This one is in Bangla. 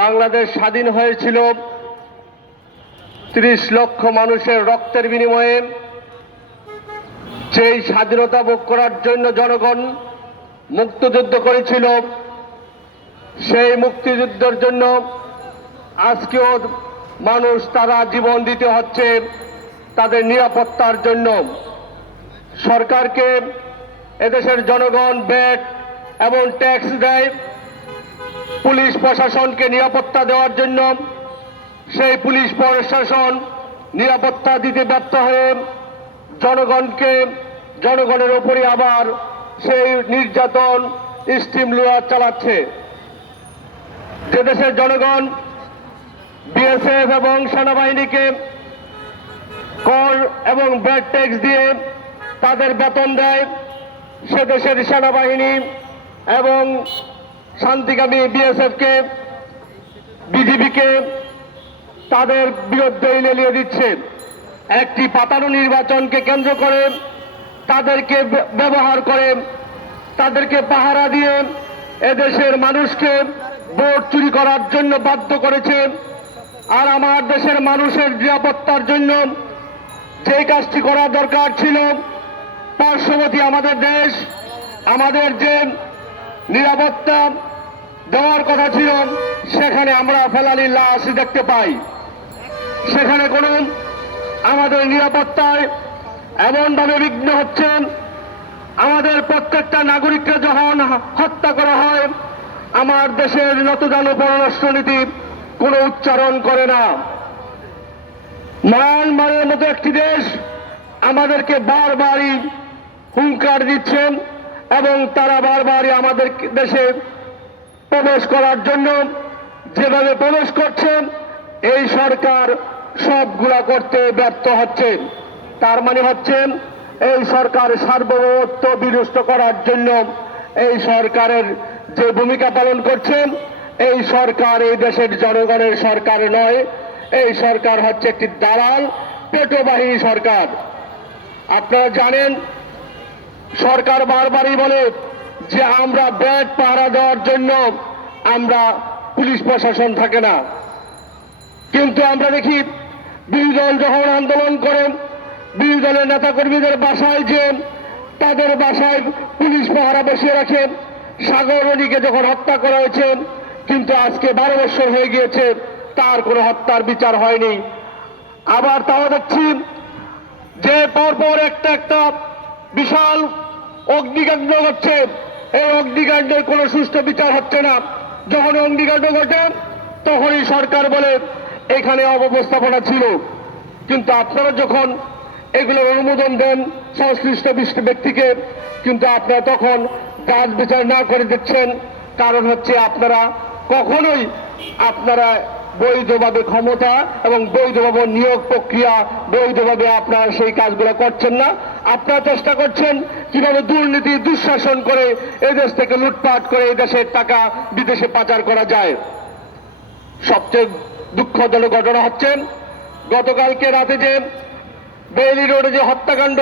বাংলাদেশ স্বাধীন হয়েছিল ত্রিশ লক্ষ মানুষের রক্তের বিনিময়ে। সেই স্বাধীনতা ভোগ করার জন্য জনগণ মুক্তিযুদ্ধ করেছিল, সেই মুক্তিযুদ্ধের জন্য আজকেও মানুষ তারা জীবন দিতে হচ্ছে তাদের নিরাপত্তার জন্য। সরকারকে এদেশের জনগণ ব্যাট এবং ট্যাক্স দেয়। পুলিশ প্রশাসনকে নিরাপত্তা দেওয়ার জন্য সেই পুলিশ প্রশাসন নিরাপত্তা দিতে ব্যর্থ হয়ে জনগণকে, জনগণের ওপরে আবার সেই নির্যাতন স্টিম লোয়ার চালাচ্ছে। যে দেশের জনগণ, বিএসএফ এবং সেনাবাহিনীকে কর এবং ব্যাড ট্যাক্স দিয়ে তাদের বেতন দেয়, সে দেশের সেনাবাহিনী এবং শান্তিকামী বিএসএফকে, বিজিবিকে তাদের বিরুদ্ধে লেলিয়ে দিচ্ছে। একটি পাতানো নির্বাচনকে কেন্দ্র করে তাদেরকে ব্যবহার করে, তাদেরকে পাহারা দিয়ে এদেশের মানুষকে ভোট চুরি করার জন্য বাধ্য করেছে। আর আমার দেশের মানুষের নিরাপত্তার জন্য যে কাজটি করা দরকার ছিল, পার্শ্ববর্তী আমাদের দেশ, আমাদের যে নিরাপত্তা দেওয়ার কথা ছিল, সেখানে আমরা ফেলালি লাশ দেখতে পাই। সেখানে কোনো আমাদের নিরাপত্তায় এমনভাবে বিঘ্ন হচ্ছেন আমাদের প্রত্যেকটা নাগরিককে যখন হত্যা করা হয়, আমার দেশের নতজানু পররাষ্ট্রনীতি কোনো উচ্চারণ করে না। মায়ানমারের মতো একটি দেশ আমাদেরকে বারবারই হুঙ্কার দিচ্ছেন। এবং তারা বারবারই আমাদের দেশে প্রবেশ করার জন্য যেভাবে প্রবেশ করছেন এই সরকার সবগুলা করতে ব্যর্থ হচ্ছে। তার মানে হচ্ছে, এই সরকার সার্বভৌমত্ব বিনষ্ট করার জন্য এই সরকারের যে ভূমিকা পালন করছেন এই সরকার এই দেশের জনগণের সরকার নয়, এই সরকার হচ্ছে একটি দালাল পেটোবাহিনী সরকার। আপনারা জানেন সরকার বারবারই বলে যে আমরা ব্যাট পাহারা দেওয়ার জন্য আমরা পুলিশ প্রশাসন থাকে না। কিন্তু আমরা দেখি বিরোধী দল যখন আন্দোলন করেন বিরোধী দলের নেতাকর্মীদের বাসায় যে তাদের বাসায় পুলিশ পাহারা বসিয়ে রাখেন সাগর নদীকে যখন হত্যা করা হয়েছে, কিন্তু আজকে বারো বছর হয়ে গিয়েছে, তার কোনো হত্যার বিচার হয়নি। আবার তাও দেখছি যে পরপর একটা একটা বিশাল অগ্নিকাণ্ড ঘটছে। এই অগ্নিকাণ্ডের কোনো সুষ্ঠু বিচার হচ্ছে না। যখন অগ্নিকাণ্ড ঘটে, তখনই সরকার বলে এখানে অব্যবস্থাপনা ছিল। কিন্তু আপনারা যখন এগুলো অনুমোদন দেন সংশ্লিষ্ট ব্যক্তিকে, কিন্তু আপনারা তখন কাজ বিচার না করে দিচ্ছেন। কারণ হচ্ছে আপনারা কখনোই আপনারা বৈধভাবে ক্ষমতা এবং বৈধভাবে নিয়োগ প্রক্রিয়া, বৈধভাবে আপনারা সেই কাজগুলো করছেন না। আপনারা চেষ্টা করছেন কীভাবে দুর্নীতি দুঃশাসন করে এই দেশ থেকে লুটপাট করে এই দেশের টাকা বিদেশে পাচার করা যায়। সবচেয়ে দুঃখজনক ঘটনা হচ্ছেন গতকালকে রাতে যে বেইলি রোডে যে হত্যাকাণ্ড